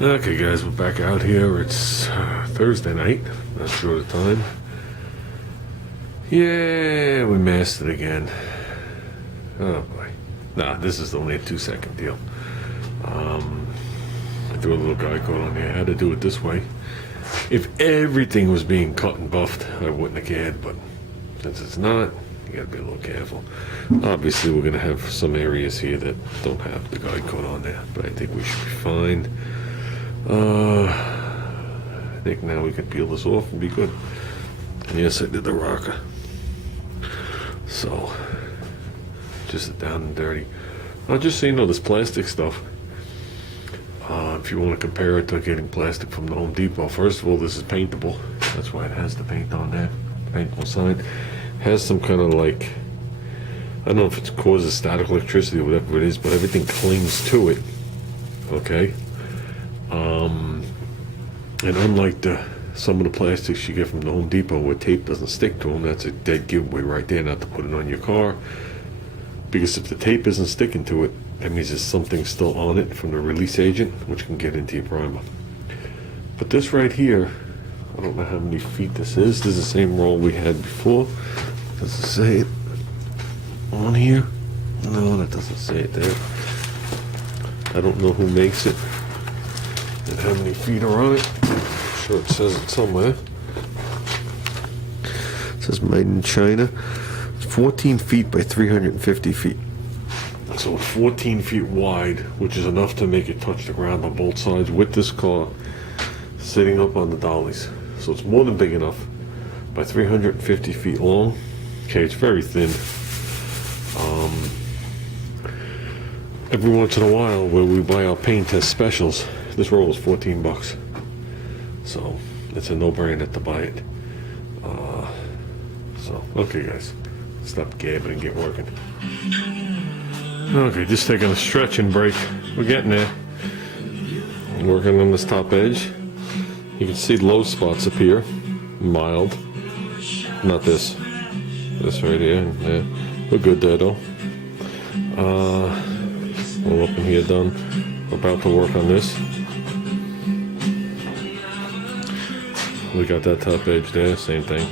Okay guys, we're back out here. It's Thursday night, not sure the time. Yeah, we masked it again. Oh boy. Nah, this is only a 2-second deal. I threw a little guy code on there. I had to do it this way. If everything was being cut and buffed, I wouldn't have cared, but since it's not, you gotta be a little careful. Obviously, we're gonna have some areas here that don't have the guide code on there, but I think we should be fine. I think now we can peel this off and be good. And yes, I did the rocker. So, just down and dirty. Just so you know, this plastic stuff, if you want to compare it to getting plastic from the Home Depot, first of all, this is paintable. That's why it has the paint on there, paintable sign. Has some kind of like, I don't know if it causes static electricity or whatever it is, but everything clings to it. Okay. And unlike some of the plastics you get from the Home Depot where tape doesn't stick to them, that's a dead giveaway right there, not to put it on your car. Because if the tape isn't sticking to it, that means there's something still on it from the release agent, which can get into your primer. But this right here, I don't know how many feet this is. This is the same roll we had before. Does it say it on here? No, that doesn't say it there. I don't know who makes it and how many feet are on it. I'm sure it says it somewhere. It says made in China. It's 14 feet by 350 feet. So 14 feet wide, which is enough to make it touch the ground on both sides with this car sitting up on the dollies. So it's more than big enough by 350 feet long. Okay, it's very thin. Every once in a while, where we buy our paint test specials, this roll is 14 bucks. So it's a no-brainer to buy it. Okay guys, stop gabbing and get working. Okay, just taking a stretching break. We're getting there. Working on this top edge. You can see low spots appear. Mild. Not this. This right here. Yeah. We're good there though. All up in here done. We're about to work on this. We got that top edge there, same thing.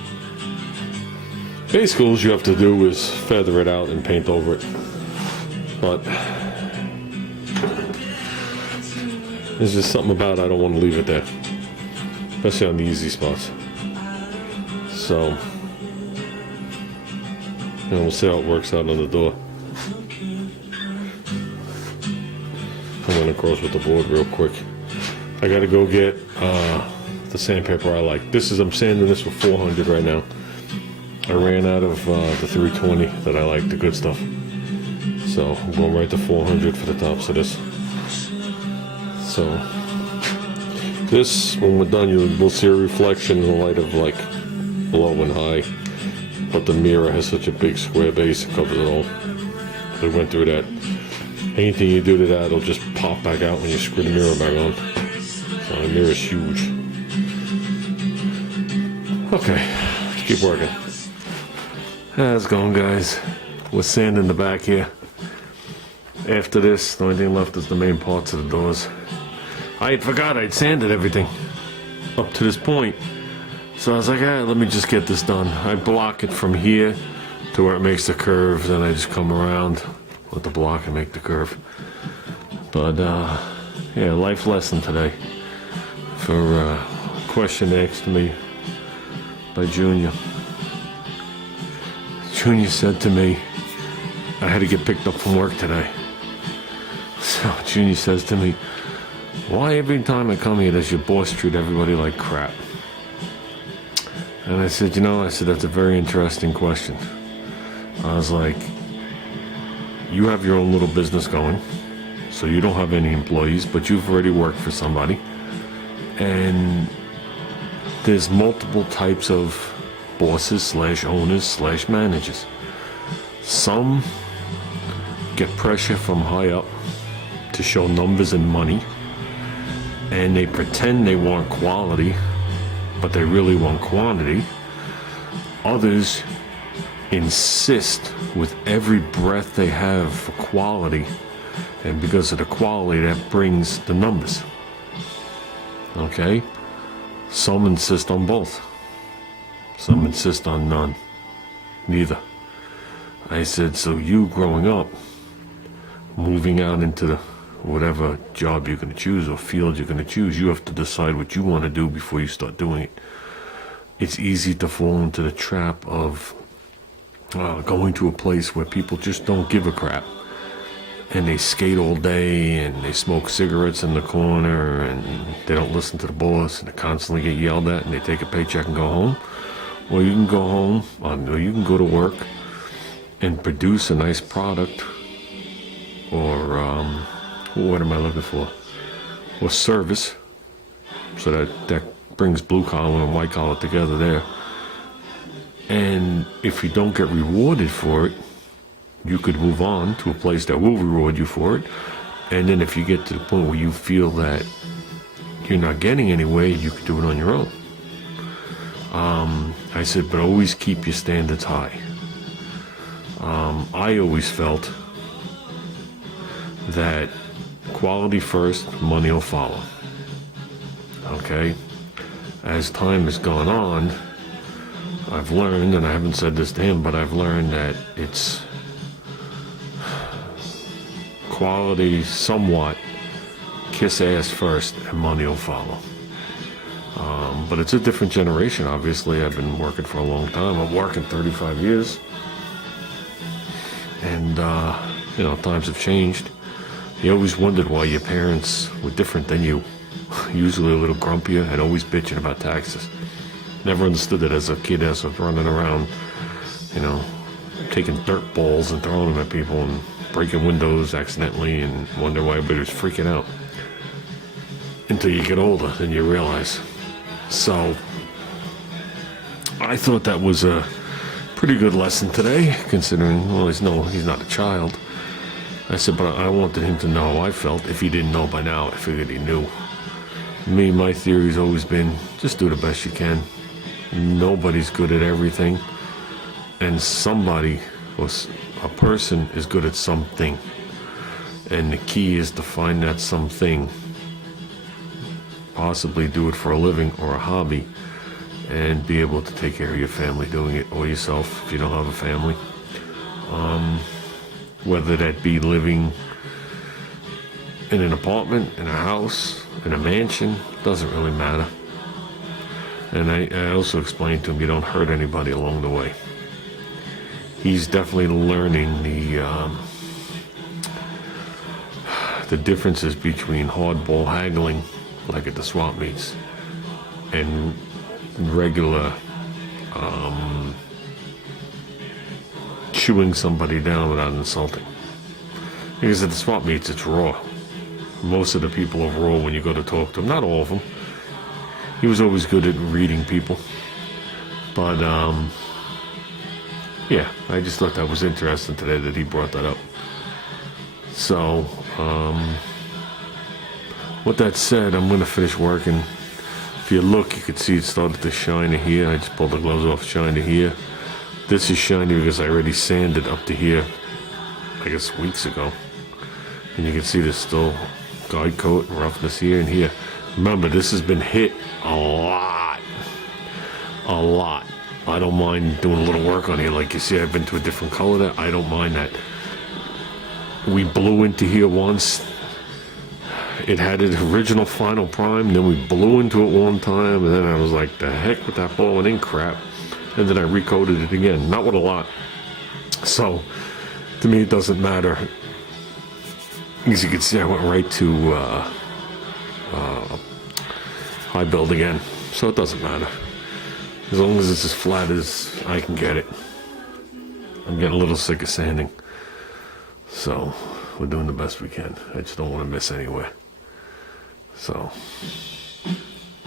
Basically, all you have to do is feather it out and paint over it. But there's just something about it, I don't want to leave it there. Especially on the easy spots. So, we'll see how it works out on the door. I went across with the board real quick. I gotta go get the sandpaper I like. I'm sanding this for 400 right now. I ran out of the 320 that I like, the good stuff. So I'm going right to 400 for the tops of this. So this, when we're done, we'll see a reflection in the light of like low and high. But the mirror has such a big square base, it covers it all. We went through that. Anything you do to that, it'll just pop back out when you screw the mirror back on. So the mirror is huge. Okay, let's keep working. How's it going, guys? We're sanding the back here. After this, the only thing left is the main parts of the doors. I forgot I'd sanded everything up to this point. So I was like, let me just get this done. I block it from here to where it makes the curve, then I just come around with the block and make the curve. But yeah, life lesson today for a question asked to me by Junior. Junior said to me, I had to get picked up from work today. So Junior says to me, why every time I come here does your boss treat everybody like crap? And I said, that's a very interesting question. I was like, you have your own little business going, so you don't have any employees, but you've already worked for somebody. And there's multiple types of bosses / owners / managers. Some get pressure from high up to show numbers and money, and they pretend they want quality, but they really want quantity. Others insist with every breath they have for quality, and because of the quality, that brings the numbers. Okay? Some insist on both. Some insist on none. Neither. I said, so you growing up, moving out into the whatever job you're going to choose or field you're going to choose, you have to decide what you want to do before you start doing it. It's easy to fall into the trap of going to a place where people just don't give a crap. And they skate all day and they smoke cigarettes in the corner and they don't listen to the boss and they constantly get yelled at and they take a paycheck and go home. Or you can go home, or you can go to work and produce a nice product or, what am I looking for? Or service, so that brings blue collar and white collar together there. And if you don't get rewarded for it, you could move on to a place that will reward you for it. And then if you get to the point where you feel that you're not getting anywhere, you could do it on your own. I said, but always keep your standards high. I always felt that quality first, money will follow. Okay? As time has gone on, I've learned, and I haven't said this to him, but I've learned that it's quality somewhat, kiss ass first, and money will follow. But it's a different generation, obviously. I've been working for a long time. I'm working 35 years. And, times have changed. You always wondered why your parents were different than you. Usually a little grumpier and always bitching about taxes. Never understood it as a kid as I was running around, taking dirt balls and throwing them at people and breaking windows accidentally and wonder why everybody was freaking out. Until you get older and you realize. So, I thought that was a pretty good lesson today, considering, well, he's not a child. I said, but I wanted him to know how I felt. If he didn't know by now, I figured he knew. Me, my theory's always been, just do the best you can. Nobody's good at everything. And somebody, or a person, is good at something. And the key is to find that something. Possibly do it for a living or a hobby. And be able to take care of your family doing it, or yourself if you don't have a family. Whether that be living in an apartment, in a house, in a mansion, doesn't really matter. And I also explained to him, you don't hurt anybody along the way. He's definitely learning the differences between hardball haggling, like at the swap meets, and regular chewing somebody down without insulting. Because at the swap meets, it's raw. Most of the people are raw when you go to talk to them. Not all of them. He was always good at reading people. But, yeah, I just thought that was interesting today that he brought that up. So, with that said, I'm going to finish working. If you look, you can see it started to shine to here. I just pulled the gloves off, shine to here. This is shiny because I already sanded up to here, I guess weeks ago. And you can see there's still guide coat and roughness here and here. Remember, this has been hit a lot. A lot. I don't mind doing a little work on here. Like you see, I've been to a different color there. I don't mind that. We blew into here once. It had its original final prime, then we blew into it one time, and then I was like, the heck with that blowing in crap. And then I recoated it again, not with a lot. So, to me, it doesn't matter. As you can see, I went right to high build again, so it doesn't matter. As long as it's as flat as I can get it. I'm getting a little sick of sanding. So, we're doing the best we can. I just don't want to miss anywhere. So,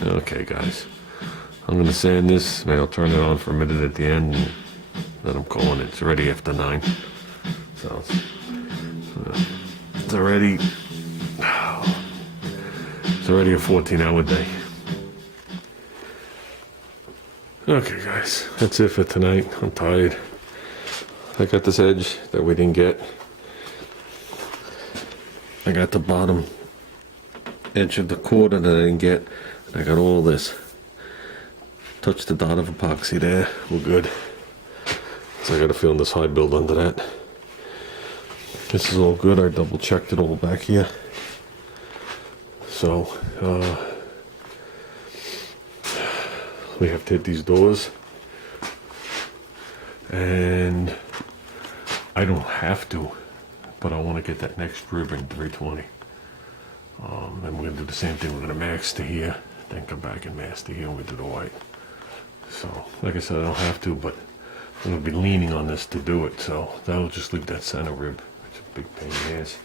okay, guys. I'm going to sand this, maybe I'll turn it on for a minute at the end, and then I'm calling it. It's already after 9. So, it's already a 14-hour day. Okay, guys, that's it for tonight. I'm tired. I got this edge that we didn't get. I got the bottom inch of the quarter that I didn't get. I got all this. Touch the dot of epoxy there. We're good. So I got a feeling this high build under that. This is all good. I double checked it all back here. So we have to hit these doors, and I don't have to, but I want to get that next rib in 320. And we're gonna do the same thing. We're gonna max to here, then come back and mask to here, and we do the white. So, like I said, I don't have to, but I'm gonna be leaning on this to do it. So that'll just leave that center rib. It's a big pain in the ass.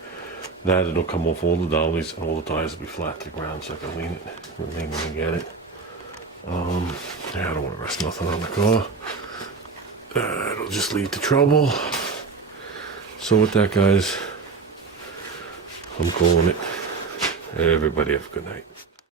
That it'll come off all the dollies, and all the tires will be flat to the ground, so I can lean and get it. Yeah, I don't want to rest nothing on the car. It'll just lead to trouble. So with that, guys, I'm calling it. Everybody have a good night.